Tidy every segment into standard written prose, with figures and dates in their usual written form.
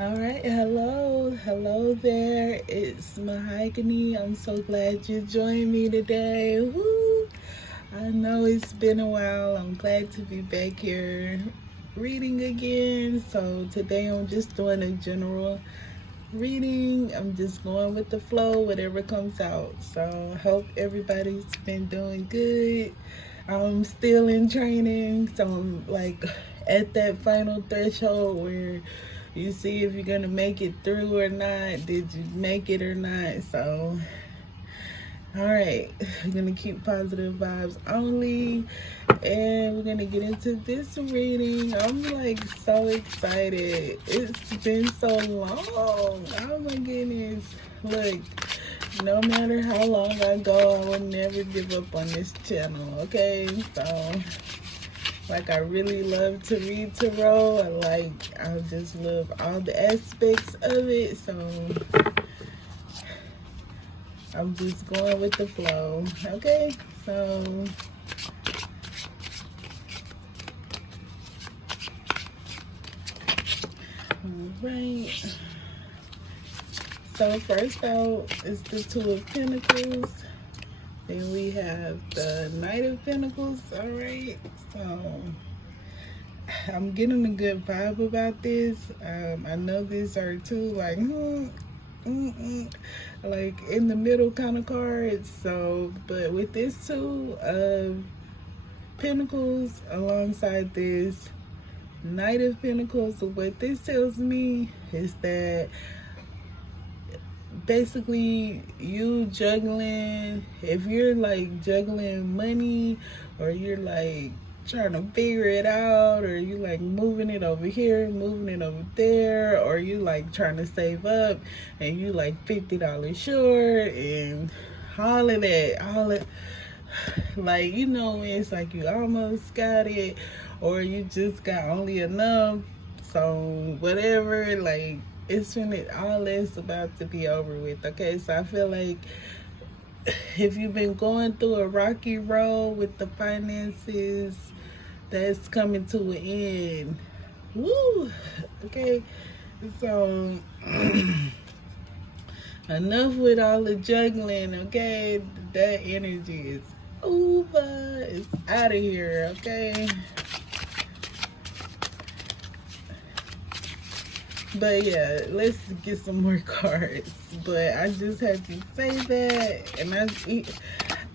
All right, hello there. It's Mahogany. I'm so glad you joined me today. Woo! I know it's been a while. I'm glad to be back here reading again. So today I'm just doing a general reading. I'm just going with the flow, whatever comes out. So I hope everybody's been doing good. I'm still in training, so I'm like at that final threshold where you see if you're gonna make it through or not. Did you make it or not? So all right, we're gonna keep positive vibes only, and we're gonna get into this reading. I'm like so excited. It's been so long. Oh my goodness. Look, no matter how long I go, I will never give up on this channel, okay? So like, I really love to read tarot. I just love all the aspects of it. So I'm just going with the flow. Okay, so all right. So first out is the Two of Pentacles. Then we have the Knight of Pentacles. All right. So I'm getting a good vibe about this. I know these are two like like in the middle kind of cards. So, but with this Two of Pentacles alongside this Knight of Pentacles, what this tells me is that basically you juggling, if you're like juggling money, or you're like trying to figure it out, or you like moving it over here, moving it over there, or you like trying to save up and you like $50 short and all of that, all of, like, you know, it's like you almost got it or you just got only enough. So whatever, like, it's finna, all this about to be over with. Okay, so I feel like if you've been going through a rocky road with the finances, that's coming to an end. Woo! Okay, so enough with all the juggling. Okay, that energy is over. It's out of here. Okay. But yeah, let's get some more cards. But I just had to say that, and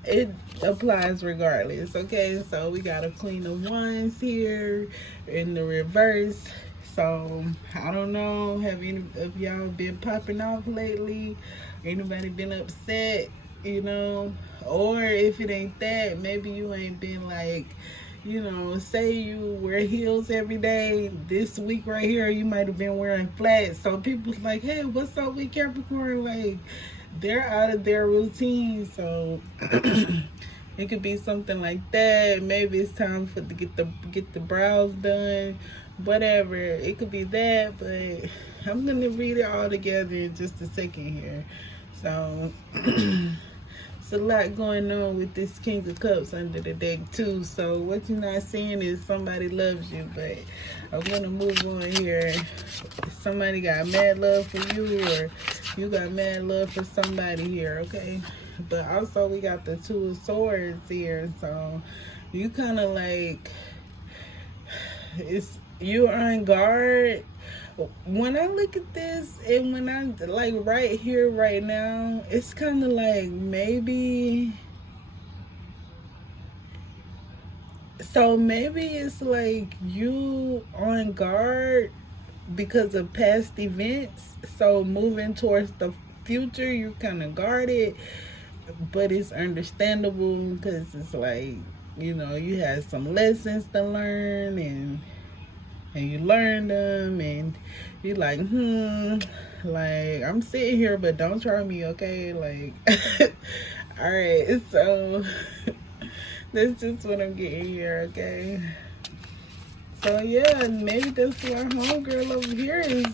it applies regardless. Okay, so we got a Queen of Wands here in the reverse. So I don't know, have any of y'all been popping off lately? Anybody been upset? You know, or if it ain't that, maybe you ain't been like, you know, say you wear heels every day. This week right here, you might have been wearing flats. So people's like, hey, what's up with Capricorn? Like, they're out of their routine. So it could be something like that. Maybe it's time for to get the brows done. Whatever. It could be that, but I'm gonna read it all together in just a second here. So it's a lot going on with this King of Cups under the deck too. So what you're not seeing is somebody loves you, but I'm gonna move on here. Somebody got mad love for you, or you got mad love for somebody here, okay? But also we got the Two of Swords here, so you kind of like, you're on guard. When I look at this, and when I like right here right now, it's kind of like maybe it's like you on guard because of past events. So moving towards the future, you're kind of guarded, but it's understandable because it's like, you know, you had some lessons to learn, and you learn them, and you're like, like, I'm sitting here, but don't try me, okay? Like, all right, so that's just what I'm getting here, okay? So yeah, maybe that's why homegirl over here is,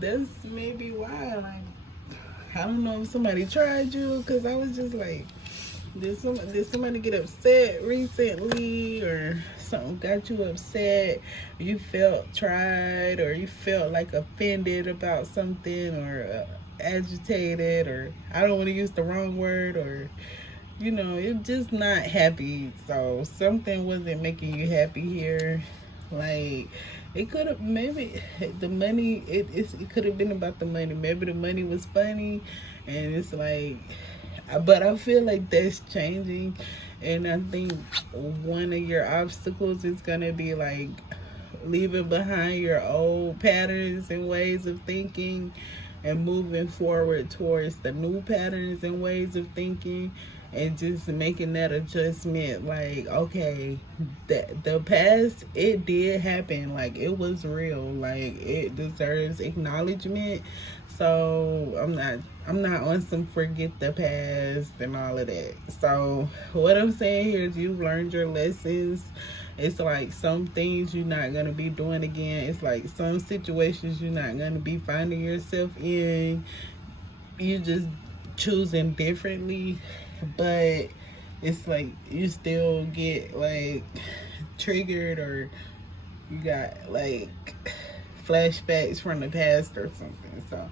that's maybe why, like, I don't know if somebody tried you, because I was just like, Did somebody get upset recently, or something got you upset? You felt tried, or you felt like offended about something, or agitated, or I don't want to use the wrong word, or you're just not happy. So something wasn't making you happy here. Like, it could have, maybe the money, it could have been about the money. Maybe the money was funny, and it's like, but I feel like that's changing. And I think one of your obstacles is going to be like leaving behind your old patterns and ways of thinking and moving forward towards the new patterns and ways of thinking, and just making that adjustment. Like, okay, the past, it did happen, like it was real, like it deserves acknowledgement. So I'm not on some forget the past and all of that. So what I'm saying here is you've learned your lessons. It's like some things you're not going to be doing again. It's like some situations you're not going to be finding yourself in. You just choosing differently. But it's like you still get like triggered, or you got like flashbacks from the past or something. So,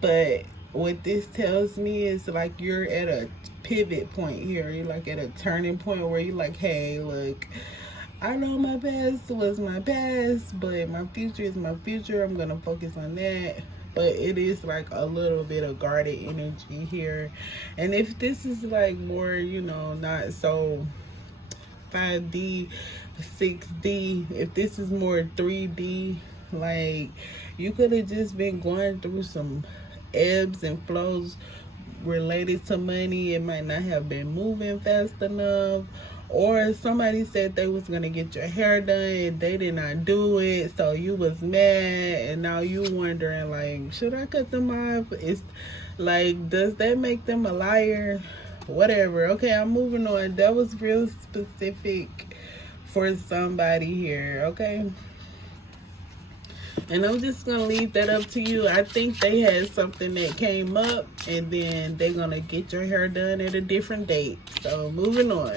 but what this tells me is like you're at a pivot point here. You're like at a turning point where you're like, hey, look, I know my past was my past, but my future is my future. I'm gonna focus on that. But it is like a little bit of guarded energy here. And if this is like more, not so 5D, 6D, if this is more 3D, like you could have just been going through some ebbs and flows related to money. It might not have been moving fast enough, or somebody said they was gonna get your hair done and they did not do it, so you was mad, and now you wondering like, should I cut them off? It's like, does that make them a liar? Whatever. Okay, I'm moving on. That was real specific for somebody here. Okay, and I'm just gonna leave that up to you. I think they had something that came up, and then they're gonna get your hair done at a different date. So moving on.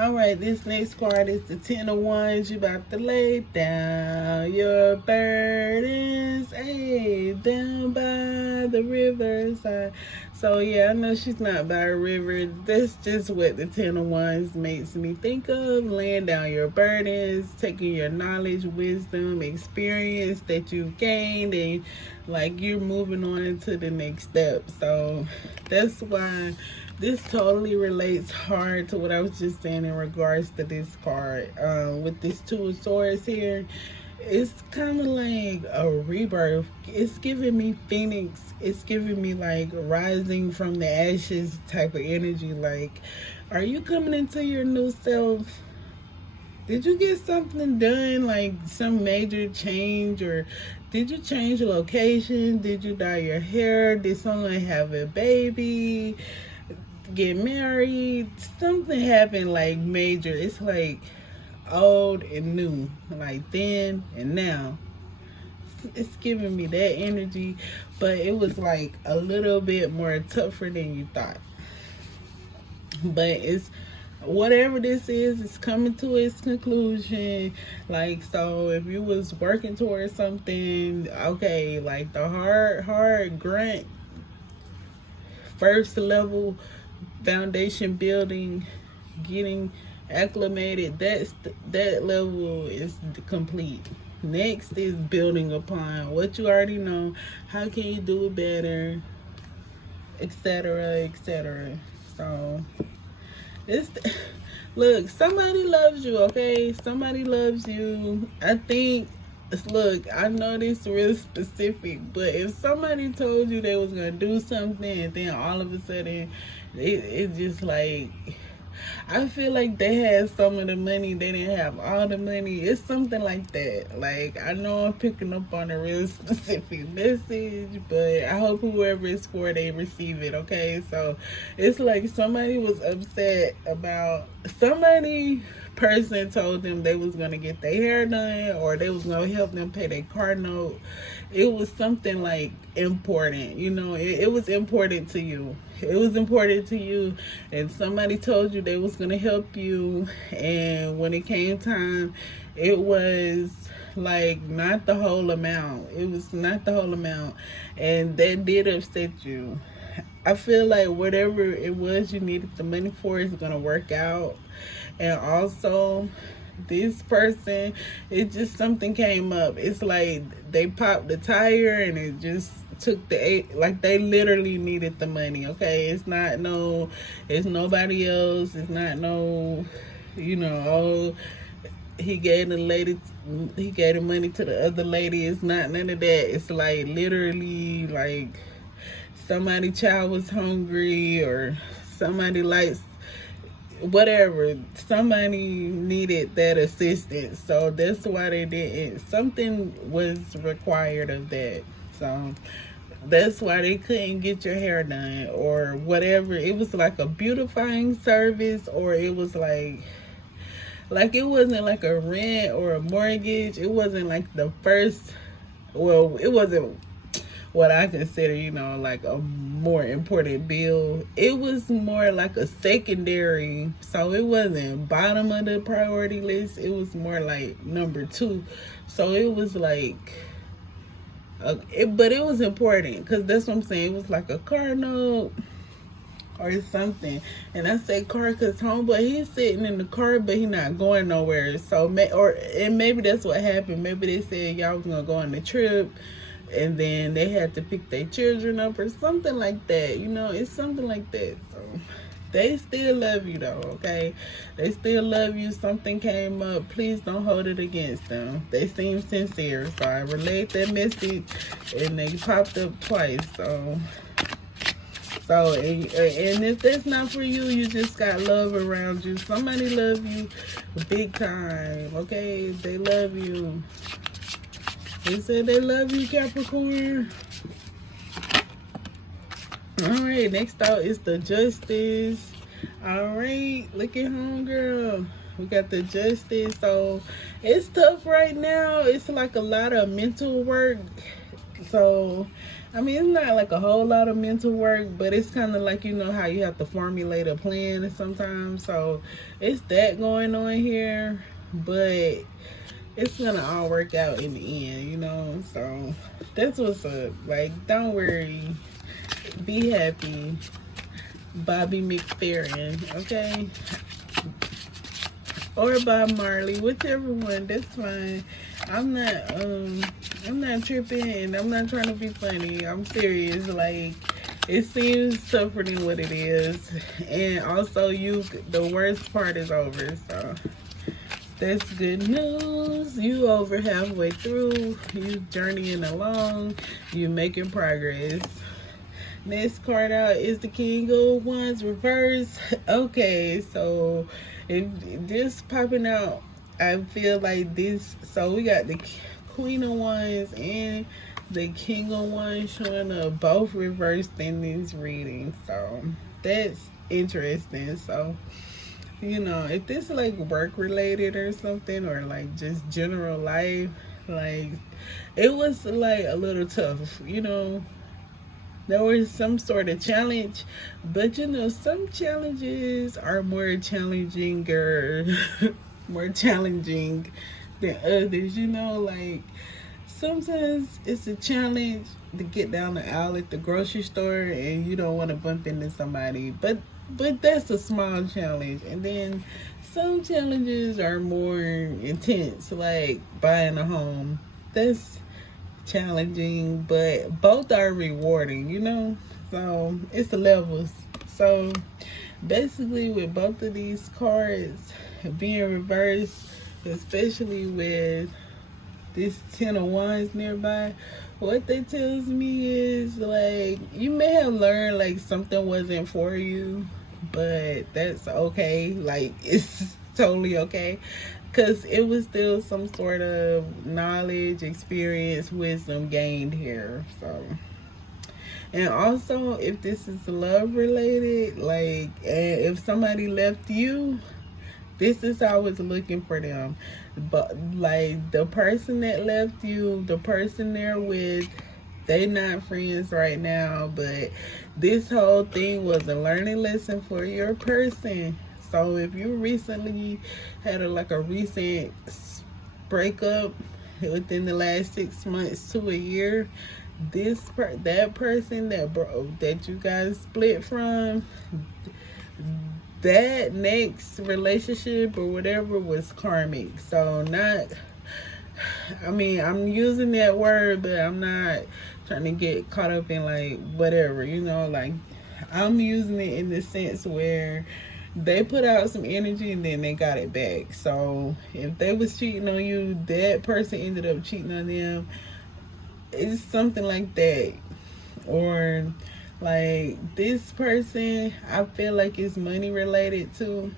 All right, this next card is the 10 of Wands. You about to lay down your burdens, hey, down by the riverside. So yeah, I know she's not by a river. That's just what the 10 of Wands makes me think of. Laying down your burdens, taking your knowledge, wisdom, experience that you've gained, and like you're moving on to the next step. So that's why this totally relates hard to what I was just saying in regards to this card. With this Two of Swords here, it's kind of like a rebirth. It's giving me Phoenix. It's giving me like rising from the ashes type of energy. Like, are you coming into your new self? Did you get something done, like some major change, or did you change your location? Did you dye your hair? Did someone have a baby? Get married? Something happened like major. It's like old and new, like then and now. It's giving me that energy, but it was like a little bit more tougher than you thought. But it's whatever this is, it's coming to its conclusion. Like, so if you was working towards something, okay, like the hard grunt, first level foundation building, getting acclimated, that level is complete. Next is building upon what you already know. How can you do it better, etc., etc. So it's, look, somebody loves you. Okay, somebody loves you. I think, look, I know this is real specific, but if somebody told you they was gonna do something and then all of a sudden it's just like, I feel like they had some of the money, they didn't have all the money. It's something like that. Like, I know I'm picking up on a real specific message, but I hope whoever it's for, they receive it. Okay, so it's like somebody was upset about, somebody person told them they was gonna get their hair done or they was gonna help them pay their car note. It was something like important, you know. It was important to you. It was important to you, and somebody told you they was gonna help you. And when it came time, it was like not the whole amount. It was not the whole amount, and that did upset you. I feel like whatever it was you needed the money for is gonna work out. And also, this person, it just something came up. It's like they popped the tire and it just took like they literally needed the money. Okay, it's nobody else. It's not no, you know, oh, he gave the money to the other lady. It's not none of that. It's like literally like somebody child was hungry or somebody likes whatever, somebody needed that assistance, so that's why they didn't, something was required of that, so that's why they couldn't get your hair done or whatever. It was like a beautifying service, or it was like it wasn't like a rent or a mortgage. It wasn't like the first, well, it wasn't what I consider, you know, like a more important bill. It was more like a secondary, so it wasn't bottom of the priority list. It was more like number 2. So it was like, but it was important because that's what I'm saying. It was like a car note or something. And I say car because homeboy, he's sitting in the car, but he not going nowhere. So, and maybe that's what happened. Maybe they said y'all was going to go on the trip, and then they had to pick their children up or something like that. You know, it's something like that. So they still love you though, okay? They still love you. Something came up. Please don't hold it against them. They seem sincere. So I relayed that message and they popped up twice. So and if that's not for you, you just got love around you. Somebody love you big time, okay? They love you. They said they love you, Capricorn. Alright, next out is the Justice. Alright, look at homegirl. We got the Justice. So it's tough right now. It's like a lot of mental work. So I mean, it's not like a whole lot of mental work, but it's kind of like, you know, how you have to formulate a plan sometimes. So it's that going on here, but it's gonna all work out in the end, you know. So that's what's up. Like, don't worry, be happy, Bobby McFerrin, okay? Or Bob Marley, whichever one, that's fine. I'm not tripping, and I'm not trying to be funny. I'm serious. Like, it seems tougher than what it is, and also the worst part is over. So that's good news. You over halfway through. You journeying along. You making progress. Next card out is the King of Wands reverse. Okay, so if this popping out, I feel like this. So we got the Queen of Wands and the King of Wands showing up both reversed in this reading. So that's interesting. So, you know, if this is like work related or something, or like just general life, like it was like a little tough, you know. There was some sort of challenge, but you know, some challenges are more challenging more challenging than others, you know. Like sometimes it's a challenge to get down the aisle at the grocery store and you don't want to bump into somebody, but that's a small challenge. And then some challenges are more intense, like buying a home. That's challenging, but both are rewarding, you know. So it's the levels. So basically with both of these cards being reversed, especially with this 10 of Wands nearby, what that tells me is like you may have learned like something wasn't for you, but that's okay. Like, it's totally okay, because it was still some sort of knowledge, experience, wisdom gained here. So, and also if this is love related, like, and if somebody left you, This is how it's looking for them. But like the person that left you, the person they're with, they not friends right now. But this whole thing was a learning lesson for your person. So if you recently had like a recent breakup within the last 6 months to a year, that person that you guys split from, that next relationship or whatever was karmic. So not, I mean, I'm using that word, but I'm not trying to get caught up in like whatever, like I'm using it in the sense where they put out some energy and then they got it back. So if they was cheating on you, that person ended up cheating on them. It's something like that. Or like this person, I feel like it's money related too.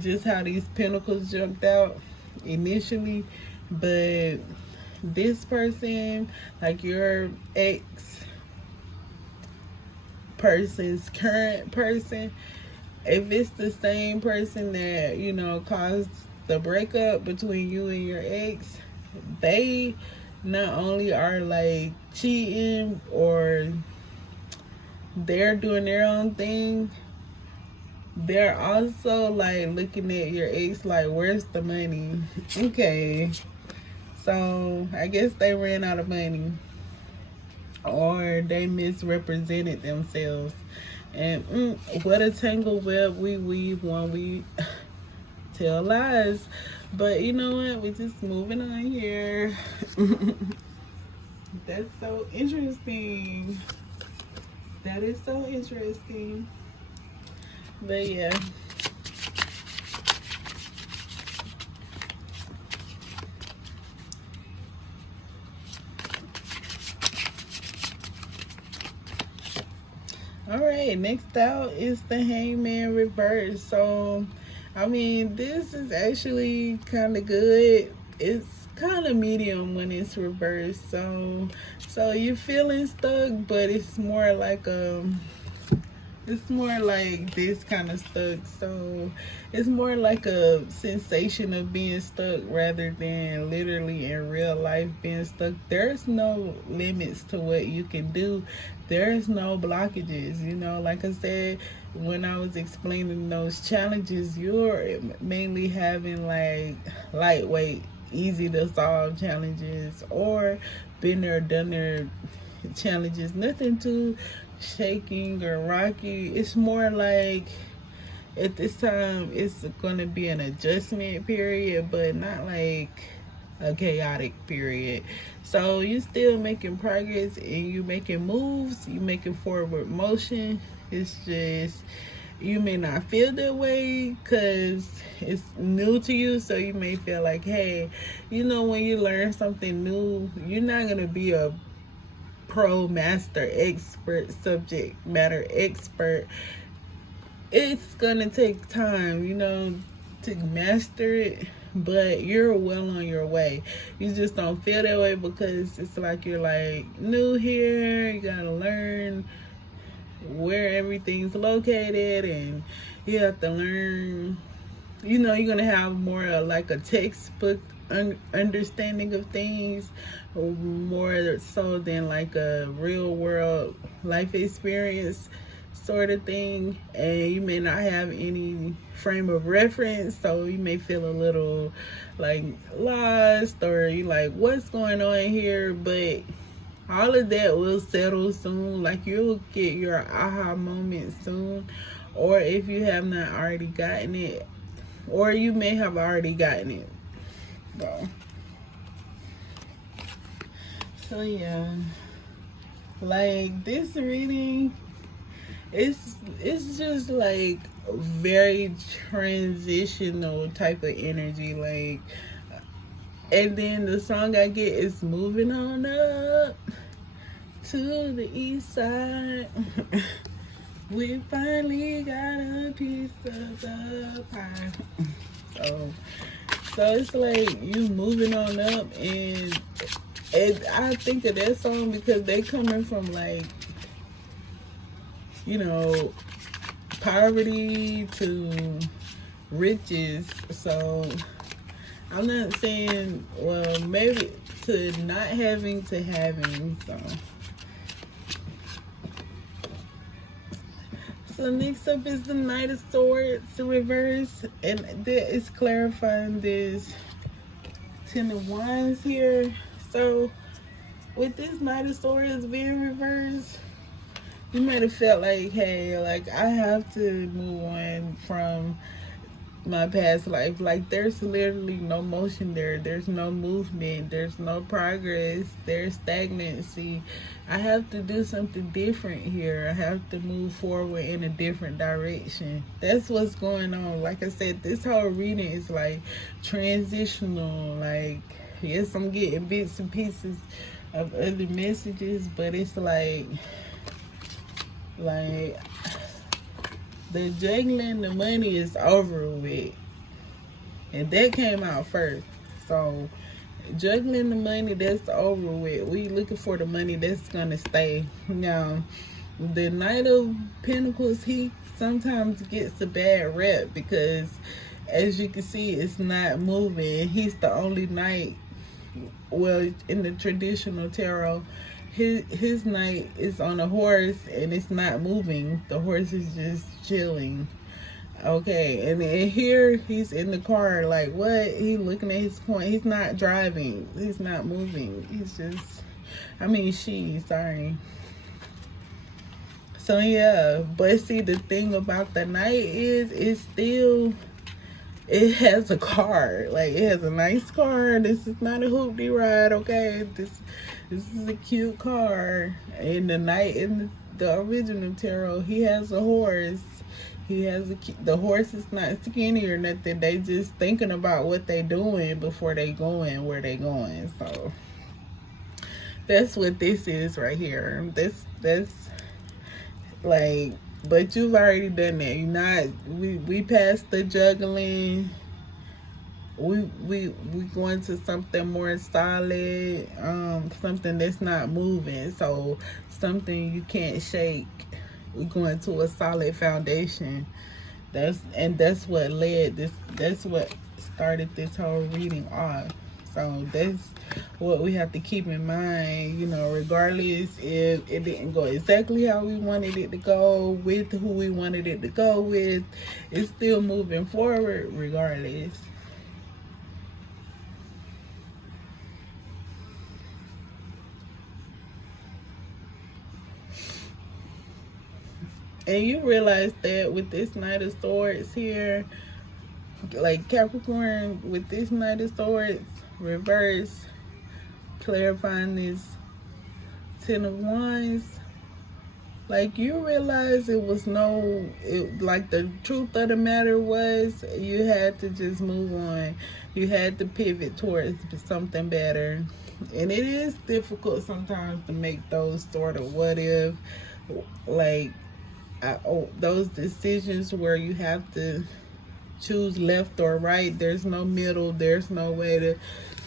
Just how these pentacles jumped out initially. But this person, like your ex person's current person, if it's the same person that, caused the breakup between you and your ex, they not only are like cheating or they're doing their own thing, they're also like looking at your ex like, where's the money? Okay, so I guess they ran out of money or they misrepresented themselves. And what a tangled web we weave when we tell lies. But you know what? We're just moving on here. That's so interesting. That is so interesting. But yeah. All right, next out is the Hangman reverse. So, I mean, this is actually kind of good. It's kind of medium when it's reversed. So you're feeling stuck, but it's more like this kind of stuck. So it's more like a sensation of being stuck rather than literally in real life being stuck. There's no limits to what you can do. There's no blockages. Like I said, when I was explaining those challenges, you're mainly having like lightweight, easy to solve challenges, or been there, done there challenges. Nothing too shaking or rocky. It's more like at this time it's gonna be an adjustment period, but not like a chaotic period. So you still making progress and you making moves, you making forward motion. It's just you may not feel that way because it's new to you. So you may feel like, hey, when you learn something new, you're not gonna be a pro master expert, subject matter expert. It's gonna take time, to master it, but you're well on your way. You just don't feel that way because it's like you're like new here. You gotta learn where everything's located, and you have to learn, you're gonna have more like a textbook understanding of things, more so than like a real world life experience sort of thing. And you may not have any frame of reference, so you may feel a little like lost, or you like, what's going on here? But all of that will settle soon. Like you'll get your aha moment soon, or if you have not already gotten it, or you may have already gotten it. So yeah, like this reading, it's just like very transitional type of energy. Like, and then the song I get is moving on up to the east side. We finally got a piece of the pie. So it's like you moving on up, and I think of that song because they coming from like, poverty to riches. So I'm not saying, well, maybe to not having to having. So next up is the Knight of Swords reverse, and that is clarifying this Ten of Wands here. So with this Knight of Swords being reversed, you might have felt like, hey, like I have to move on from my past life. Like there's literally no motion there. There's no movement. There's no progress. There's stagnancy. I have to do something different here. I have to move forward in a different direction. That's what's going on. Like I said, this whole reading is like transitional. Like, yes, I'm getting bits and pieces of other messages, but it's like the juggling the money is over with, and that came out first. So juggling the money, that's over with. We looking for the money that's gonna stay. Now the Knight of Pentacles, he sometimes gets a bad rep because, as you can see, it's not moving. He's the only knight, well, in the traditional tarot, his knight is on a horse and it's not moving. The horse is just chilling. Okay, and then here he's in the car, like what? He looking at his point. He's not driving. He's not moving. He's just, sorry. So yeah, but see, the thing about the knight is it has a car. Like, it has a nice car. This is not a hoopty ride, okay? This is a cute car. And the knight in the original tarot, he has a horse. The horse is not skinny or nothing. They just thinking about what they doing before they going where they going. So that's what this is right here. That's like, but you've already done that. You're not, we passed the juggling. We going to something more solid, something that's not moving. So something you can't shake. We're going to a solid foundation. That's what led this. That's what started this whole reading off. So that's what we have to keep in mind, regardless if it didn't go exactly how we wanted it to go, with who we wanted it to go with, it's still moving forward regardless. And you realize that with this Knight of Swords here, like Capricorn, with this Knight of Swords reverse, clarifying this Ten of Wands, like you realize like the truth of the matter was you had to just move on. You had to pivot towards something better. And it is difficult sometimes to make those sort of what if, like, those decisions where you have to choose left or right. There's no middle. There's no way to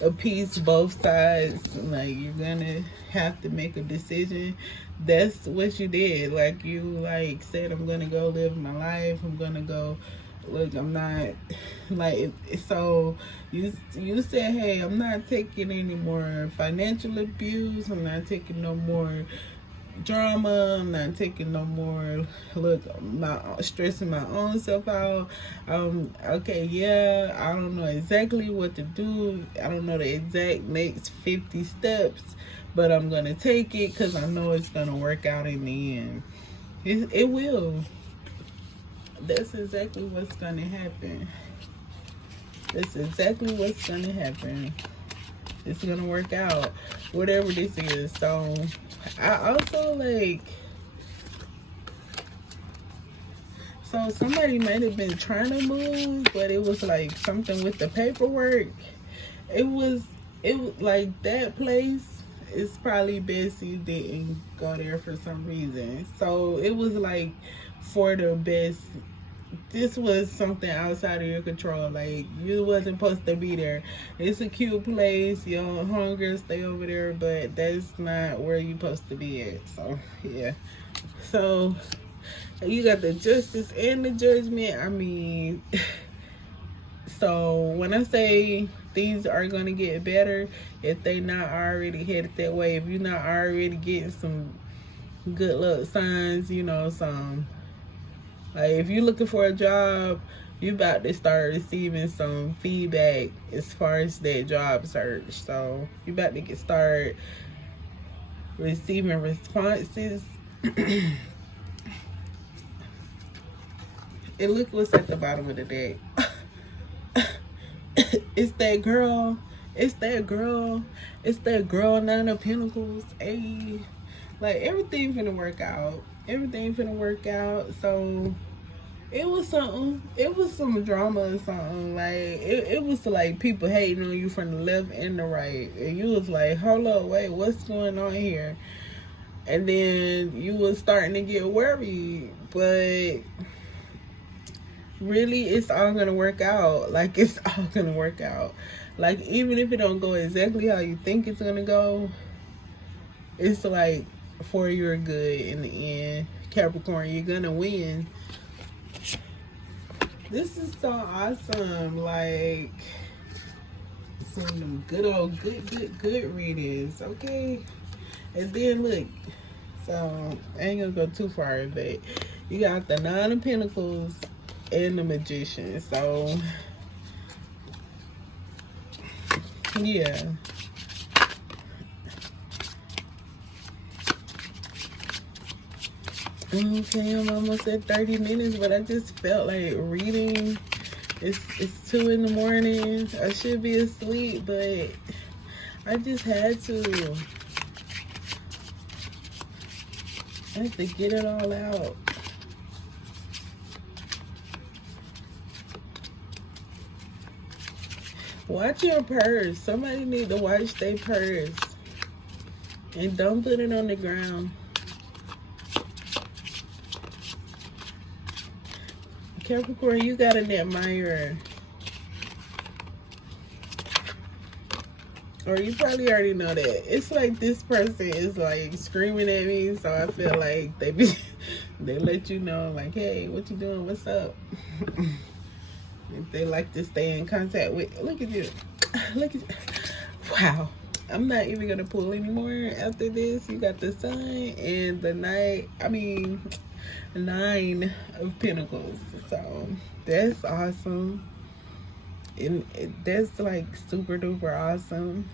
appease both sides. Like, you're gonna have to make a decision. That's what you did. Like, you said, I'm gonna go live my life. I'm gonna go, look, I'm not, like, so you said, hey, I'm not taking any more financial abuse. I'm not taking no more drama. I'm not taking no more, stressing my own self out. Okay, yeah, I don't know exactly what to do. I don't know the exact next 50 steps, but I'm gonna take it because I know it's gonna work out in the end. It will. That's exactly what's gonna happen. That's exactly what's gonna happen. It's gonna work out, whatever this is. So I also so somebody might have been trying to move, but it was like something with the paperwork. It was like that place is probably best you didn't go there for some reason. So it was like for the best. This was something outside of your control. Like, you wasn't supposed to be there. It's a cute place. Your hunger stay over there, but that's not where you're supposed to be at. So yeah. So you got the justice and the judgment. So when I say things are going to get better, if they not already headed that way, if you're not already getting some good luck signs, you know, some, like if you're looking for a job, you about to start receiving some feedback as far as that job search. So you about to get started receiving responses. And look what's at the bottom of the deck. It's that girl. It's that girl. It's that girl, Nine of Pentacles. Hey, like everything finna work out. Everything finna work out. So it was something. It was some drama or something. Like it was like people hating on you from the left and the right. And you was like, hold up, wait, what's going on here? And then you was starting to get worried. But really, it's all gonna work out. Like, it's all gonna work out. Like, even if it don't go exactly how you think it's gonna go, it's like for your good in the end. Capricorn, you're gonna win. This is so awesome. Like, some good old good readings, okay? And then look, so I ain't gonna go too far, but you got the Nine of Pentacles and the Magician. So yeah, okay, I'm almost at 30 minutes, but I just felt like reading. It's 2 in the morning. I should be asleep, but I just had to. I have to get it all out. Watch your purse. Somebody need to watch their purse. And don't put it on the ground. Capricorn, you got an admirer. Or you probably already know that. It's like this person is like screaming at me, so I feel like they let you know, like, hey, what you doing? What's up? If they like to stay in contact with, look at you. Look at you. Wow. I'm not even gonna pull anymore after this. You got the Sun and the Nine of Pentacles. So that's awesome. And that's like super duper awesome.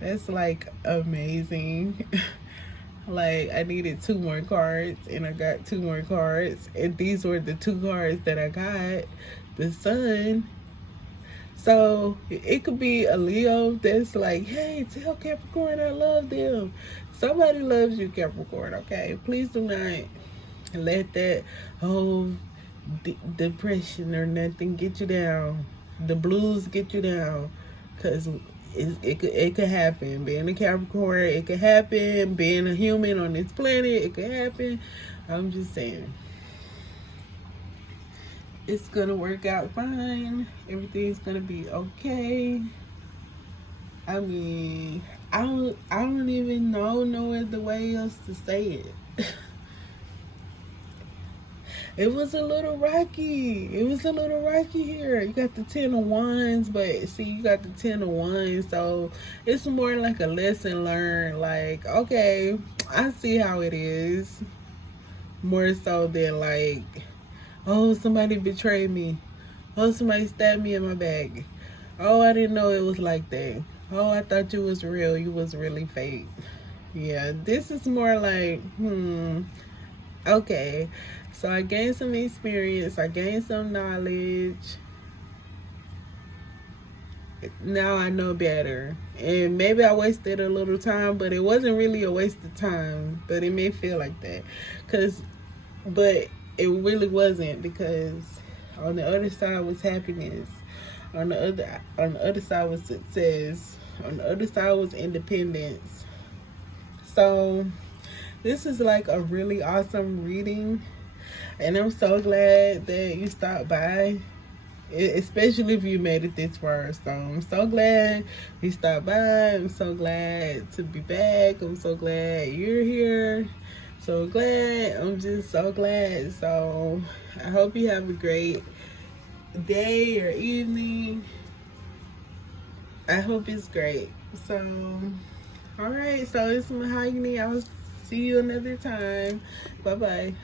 That's like amazing. Like, I needed 2 more cards and I got 2 more cards, and these were the 2 cards that I got. The Sun. So it could be a Leo that's like, hey, tell Capricorn I love them. Somebody loves you, Capricorn, okay? Please do not let that whole depression or nothing get you down. The blues get you down. Because it could happen. Being a Capricorn, it could happen. Being a human on this planet, it could happen. I'm just saying. It's gonna work out fine. Everything's gonna be okay. I mean, I don't even know no other way else to say it. It was a little rocky. It was a little rocky here. You got the 10 of Wands, but see, you got the 10 of Wands, so it's more like a lesson learned. Like, okay, I see how it is. More so than like, oh, somebody betrayed me. Oh, somebody stabbed me in my back. Oh, I didn't know it was like that. Oh, I thought you was real. You was really fake. Yeah, this is more like, okay. So I gained some experience. I gained some knowledge. Now I know better. And maybe I wasted a little time, but it wasn't really a waste of time. But it may feel like that. But it really wasn't, because on the other side was happiness. On the other side was success. On the other side was independence. So this is like a really awesome reading. And I'm so glad that you stopped by, especially if you made it this far. So I'm so glad you stopped by. I'm so glad to be back. I'm so glad you're here. So glad. I'm just so glad. So I hope you have a great day or evening. I hope it's great. So, all right. So it's Mahogany. I'll see you another time. Bye bye.